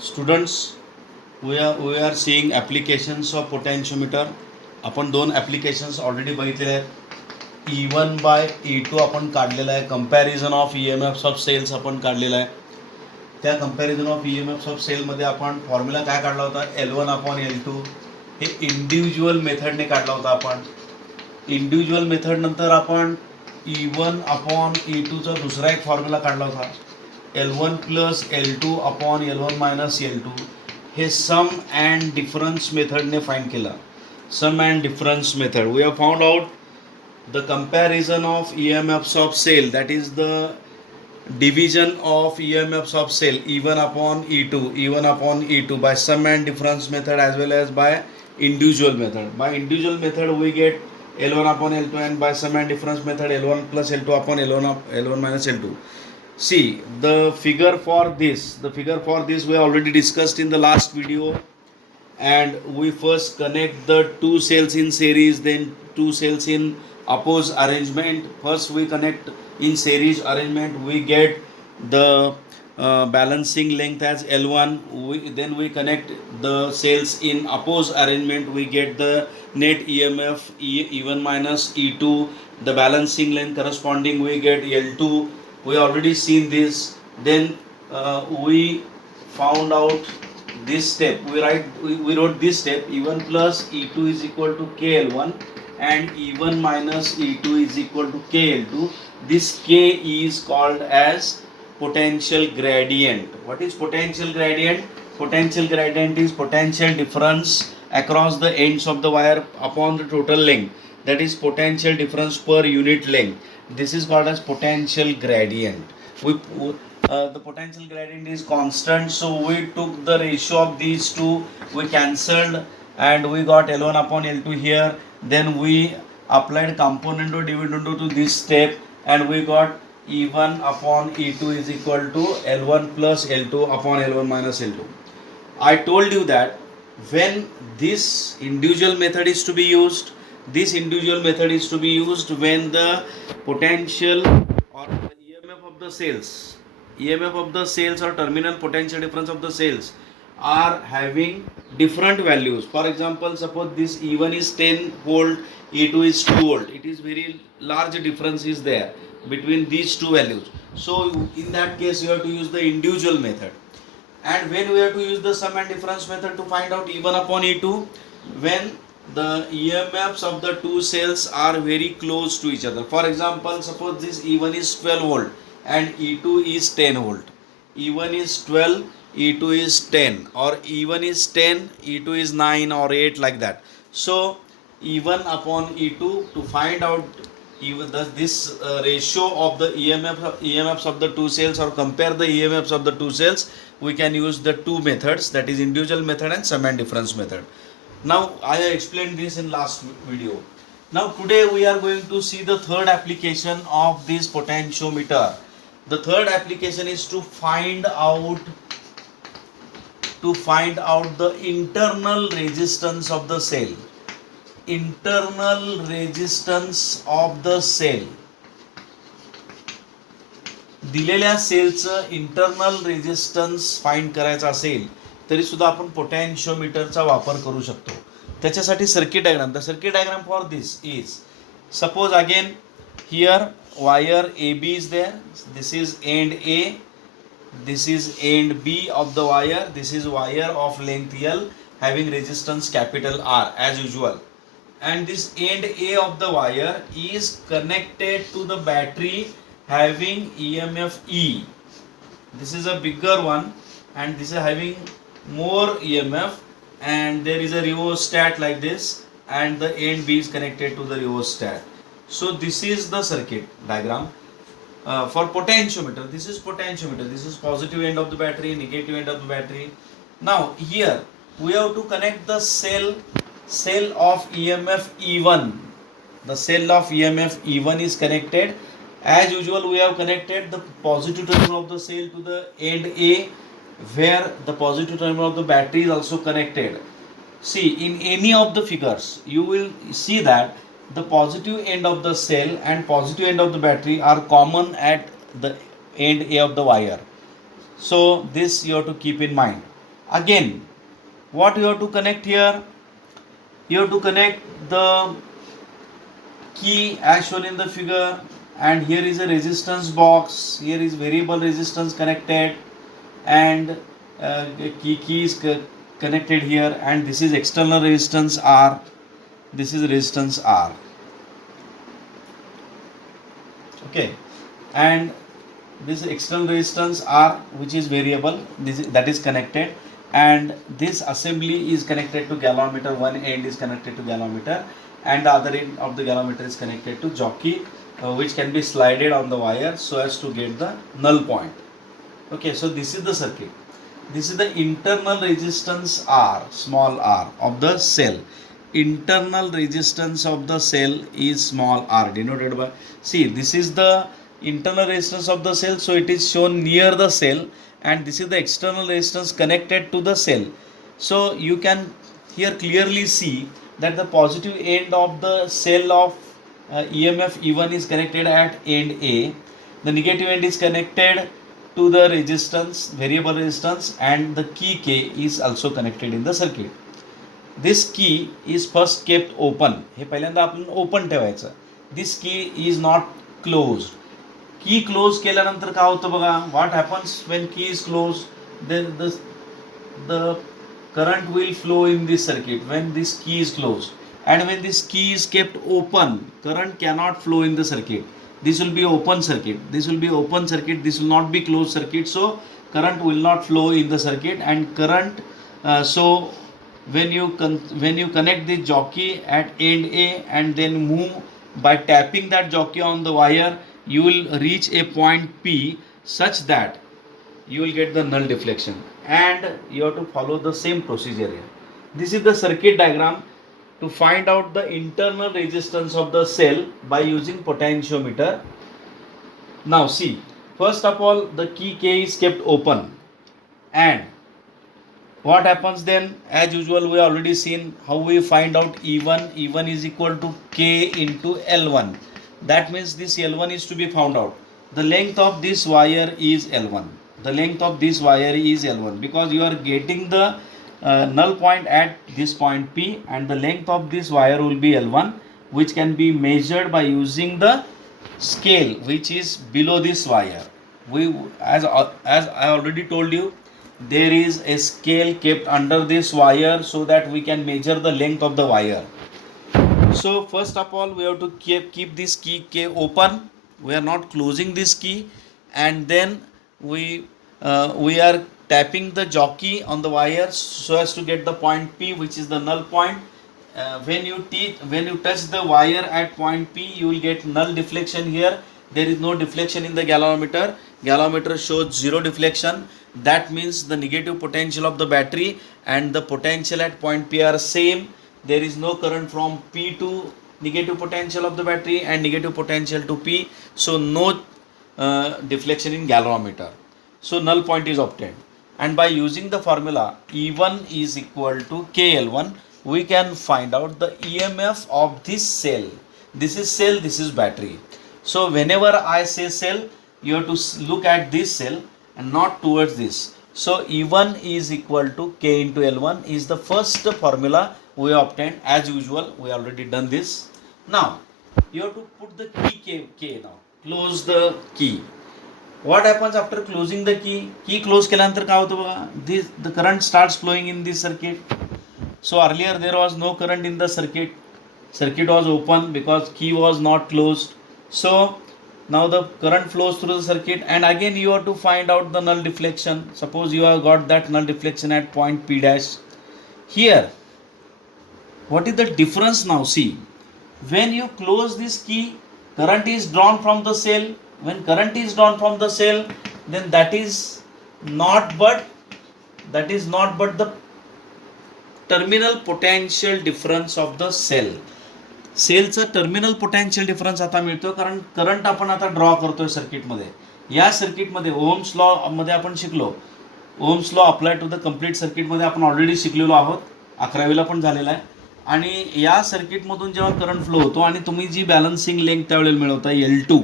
Students, we are seeing applications of potentiometer. आपण दोन applications already बघितलेले आहेत. E1 बाय E2 आपण काढलेला आहे. Comparison of EMFs of cells आपण काढलेला आहे. त्या कंपॅरिझन ऑफ EMFs ऑफ सेलमध्ये आपण फॉर्म्युला काय काढला होता, L1/L2. हे इंडिव्हिज्युअल मेथडने काढला होता आपण. इंडिव्हिज्युअल मेथड नंतर आपण E1/E2चा दुसरा एक फॉर्म्युला काढला होता, L1 प्लस L2/L1 - L2. हे sum and difference method find केलं. Sum and difference method we have found out the comparison of EMFs of cell, that is the division of EMFs of cell E1/E2 by sum and difference method as well as by individual method. By individual method we get L1/L2 and by sum and difference method L1 plus L2/L1 minus L2. See the figure for this we already discussed in the last video, and we first connect the two cells in series, then two cells in opposite arrangement. First we connect in series arrangement, we get the balancing length as L1. Then we connect the cells in opposite arrangement, we get the net EMF E1 minus E2. The balancing length corresponding we get L2. We already seen this. Then we found out this step. We wrote this step, E1 plus E2 is equal to KL1 and E1 minus E2 is equal to KL2. This K is called as potential gradient. What is potential gradient? Potential gradient is potential difference across the ends of the wire upon the total length. That is potential difference per unit length. This is called as potential gradient. The potential gradient is constant, so we took the ratio of these two, we cancelled, and we got L1/L2 here. Then we applied component or dividend to this step, and we got E1/E2 is equal to L1 plus L2/L1 minus L2. I told you that when this individual method is to be used, when the potential or the EMF of the cells or terminal potential difference of the cells are having different values. For example, suppose this E1 is 10 volt, E2 is 2 volt. It is very large difference is there between these two values. So in that case you have to use the individual method. And when we have to use the sum and difference method to find out E1/E2, when the EMFs of the two cells are very close to each other. For example, suppose this E1 is 12 volt and E2 is 10 volt. E1 is 12, E2 is 10, or E1 is 10, E2 is 9 or 8, like that. So E1/E2, to find out this ratio of the EMFs of the two cells, or compare the EMFs of the two cells, we can use the two methods, that is individual method and sum and difference method. Now I have explained this in last video. Now today we are going to see the third application of this potentiometer. The third application is to find out the internal resistance of the cell. Internal resistance of the cell. दिलेल्या सेलचं internal resistance find करायचा असेल तरी सुद्धा आपण पोटॅन्शिओमीटरचा वापर करू शकतो. त्याच्यासाठी circuit diagram. The circuit diagram for this is, suppose again here wire AB is there. This is end A, this is end B of the wire. This is wire of length L having resistance capital R as usual, and this end A of the wire is connected to the battery having EMF E. This is a bigger one and this is having more EMF, and there is a rheostat like this, and the end B is connected to the rheostat. So this is the circuit diagram for potentiometer. This is potentiometer. This is positive end of the battery, negative end of the battery. Now here we have to connect the cell of EMF E1. The cell of EMF E1 is connected. As usual, we have connected the positive terminal of the cell to the end A, where the positive terminal of the battery is also connected. See, in any of the figures you will see that the positive end of the cell and positive end of the battery are common at the end A of the wire. So this you have to keep in mind. Again, what you have to connect here? You have to connect the key as shown in the figure, and here is a resistance box, here is variable resistance connected, and key is connected here, and this is external resistance R, this is resistance R. Okay, and this external resistance R, which is variable, that is connected, and this assembly is connected to galvanometer. One end is connected to galvanometer, and the other end of the galvanometer is connected to jockey, which can be slided on the wire so as to get the null point. Okay, so this is the circuit. This is the internal resistance R, small r, of the cell. Internal resistance of the cell is small r, denoted by, see, this is the internal resistance of the cell, so it is shown near the cell, and this is the external resistance connected to the cell. So you can here clearly see that the positive end of the cell of EMF E1 is connected at end A, the negative end is connected to the resistance, variable resistance, and the key K is also connected in the circuit. This key is first kept open. हे पहिल्यांदा आपण open ठेवायचं. This key is not closed. Key close केल्यानंतर काय होतं बघा, what happens when key is closed? Then the current will flow in this circuit when this key is closed, and when this key is kept open, current cannot flow in the circuit. This will be open circuit. This will be open circuit. This will not be closed circuit. So current will not flow in the circuit, and current so when you connect the jockey at end A and then move by tapping that jockey on the wire, you will reach a point P such that you will get the null deflection, and you have to follow the same procedure here. This is the circuit diagram to find out the internal resistance of the cell by using potentiometer. Now see, first of all, the key K is kept open, and what happens then? As usual, we already seen how we find out E1. E1 is equal to K into L1. That means this L1 is to be found out. The length of this wire is L1. The length of this wire is L1, because you are getting the null point at this point P, and the length of this wire will be L1, which can be measured by using the scale which is below this wire. As I already told you, there is a scale kept under this wire so that we can measure the length of the wire. So first of all, we have to keep this key K open. We are not closing this key, and then we are tapping the jockey on the wire so as to get the point P, which is the null point. When you touch the wire at point P, you will get null deflection here. There is no deflection in the galvanometer. Galvanometer shows zero deflection. That means the negative potential of the battery and the potential at point P are same. There is no current from P to negative potential of the battery and negative potential to P. So no deflection in galvanometer. So null point is obtained. And by using the formula E1 is equal to KL1, we can find out the EMF of this cell. This is cell, this is battery. So whenever I say cell, you have to look at this cell and not towards this. So E1 is equal to K into L1 is the first formula we obtained. As usual, we already done this. Now you have to put the key K now. Close the key. What happens after closing the key? Key close केल्यानंतर काय होतं बघा, the current starts flowing in this circuit. So earlier there was no current in the circuit. Circuit was open because key was not closed. So now the current flows through the circuit, and again you have to find out the null deflection. Suppose you have got that null deflection at point P dash. Here, what is the difference now? See, when you close this key, current is drawn from the cell. When current is drawn from the cell, then that is not but the terminal potential difference of the cell. सेलचं terminal potential difference आता मिळतो, कारण current आपण आता draw करतोय सर्किटमध्ये. या सर्किटमध्ये ओहम्स लॉ मध्ये आपण शिकलो. Ohm's law apply to the complete सर्किटमध्ये आपण ऑलरेडी शिकलेलो आहोत, 11वीला पण झालेला आहे. आणि या सर्किटमधून जेव्हा करंट फ्लो होतो आणि तुम्ही जी बॅलन्सिंग लेंथ त्यावेळेला मिळवता L2,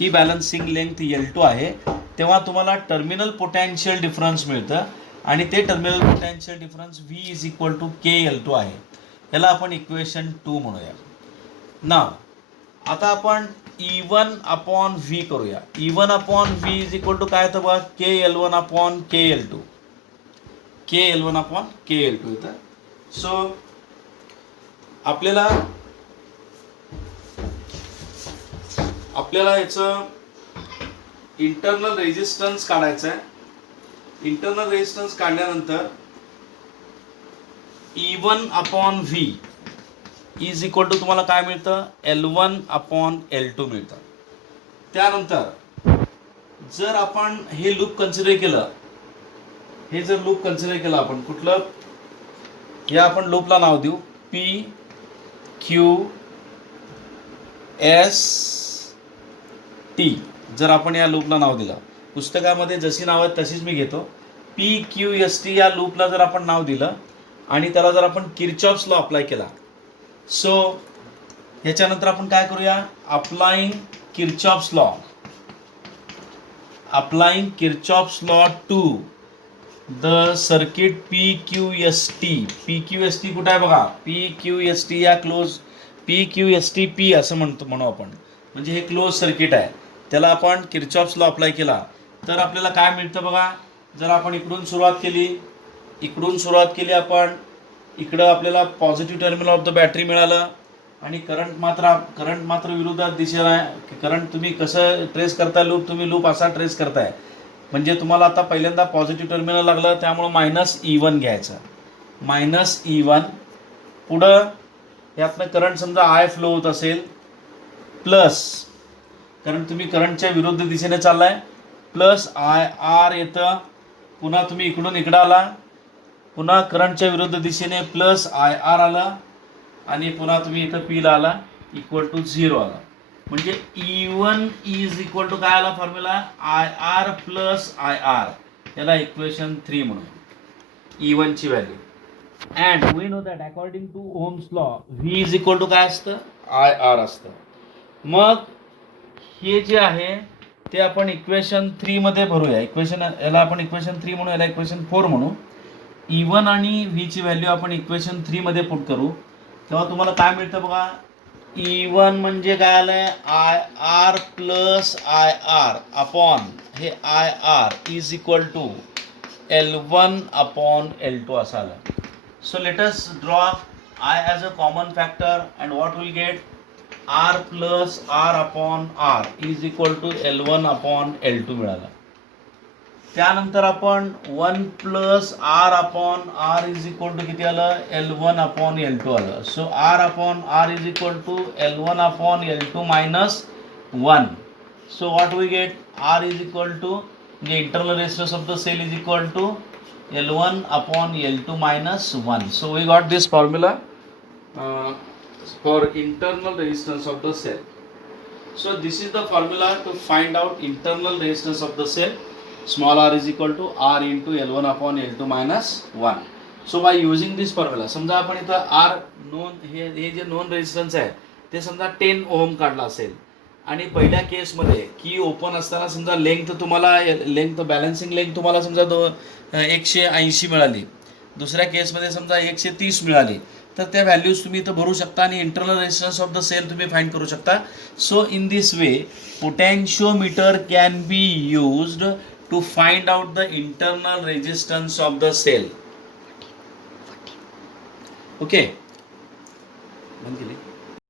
ही बॅलन्सिंग लेंथ L2 आहे, तेव्हा तुम्हाला टर्मिनल पोटेन्शियल डिफरन्स मिळतं. आणि ते terminal potential difference V is equal to KL2 आहे. याला आपण इक्वेशन 2 म्हणूया. नाव आता आपण E1 अपॉन V करूया. E1 upon V is equal to काय होतं बघा, KL1 upon KL2. KL1 upon KL2 येतं. सो आपल्याला याचं इंटरनल रेजिस्टन्स काढायचं आहे. इंटरनल रेजिस्टन्स काढल्यानंतर E1 upon V is equal to तुम्हाला काय मिळतं, L1 अपॉन L2 मिळतं. त्यानंतर जर आपण हे लूप कन्सिडर केलं, हे जर लूप कन्सिडर केलं आपण कुठलं, या आपण लूपला नाव देऊ P Q S T. जर आपण या लूपला नाव दिलं, पुस्तकामध्ये जशी नावं आहेत तशीच मी घेतो. PQST या लूपला जर आपण नाव दिलं आणि त्याला जर आपण किर्चॉफ्स लॉ अप्लाय केला, सो ह्याच्यानंतर आपण काय करूया, applying Kirchhoff's law to the circuit PQST. PQST कुठं आहे बघा, PQST या क्लोज PQSTP असं म्हणू आपण, म्हणजे हे क्लोज सर्किट आहे. त्याला आपण किर्चॉफ्स लॉ अप्लाय केला तर आपल्याला काय मिळतं बघा. जर आपण इकडून सुरुवात केली आपण, इकडं आपल्याला positive terminal of the battery मिळालं आणि करंट मात्र विरुद्ध दिशेला आहे. करंट तुम्ही कसं ट्रेस करताय, तुम्ही लूप असा ट्रेस करताय, म्हणजे तुम्हाला आता पहिल्यांदा पॉझिटिव्ह टर्मिनल लागलं त्यामुळं -E1 घ्यायचं. -E1 पुढं यातनं करंट समजा I फ्लो होत असेल, प्लस कारण तुम्ही करंटच्या विरुद्ध दिशेने चाललाय, प्लस IR येतं. पुन्हा तुम्ही इकडून इकडं आला, पुन्हा करंटच्या विरुद्ध दिशेने प्लस IR आला आणि पुन्हा तुम्ही इथं P ला आला, इक्वल टू 0 आला. म्हणजे E1 इज इक्वल टू काय आला फॉर्म्युला, IR प्लस IR. याला इक्वेशन 3 म्हणून E1 ची value. And we know that according to Ohm's law V is equal to काय असतं, IR असतं. मग हे जे आहे ते आपण इक्वेशन 3 मध्ये भरूया. याला आपण इक्वेशन 3 म्हणू, याला इक्वेशन 4 म्हणू. E1 आणि V ची व्हॅल्यू आपण इक्वेशन 3 मध्ये पुट करू, तेव्हा तुम्हाला काय मिळतं बघा. E1 म्हणजे काय आलंय, IR प्लस IR अपॉन हे IR is equal to L1 upon L2 असं आलं. So let us draw I as a common factor and what we'll get, R plus R upon R is equal to L1 upon L2 मिळाला. त्यानंतर आपण 1 plus R upon R is equal to किती आलं, L1 upon L2 आलं. So R upon R is equal to L1 upon L2 minus 1. So what we get, R is equal to म्हणजे internal resistance of the cell is equal to L1 upon L2 minus 1. So we got this formula for internal resistance of the cell. So this is the formula to find out internal resistance of the cell. Small r is equal to R into L1 upon L2 minus 1. So by using this formula, समजा आपण इथं R known हे जे known resistance आहे ते समजा 10 ओम काढला असेल आणि पहिल्या केसमध्ये की ओपन असताना समजा लेंथ बॅलन्सिंग लेंथ तुम्हाला समजा 180 मिळाली, दुसऱ्या केसमध्ये समजा 130 मिळाली, तर त्या व्हॅल्यूज तुम्ही इथं भरू शकता आणि internal resistance of the cell तुम्ही फाइंड करू शकता. So in this way potentiometer can be used to find out the internal resistance of the cell. Okay, बंद केली.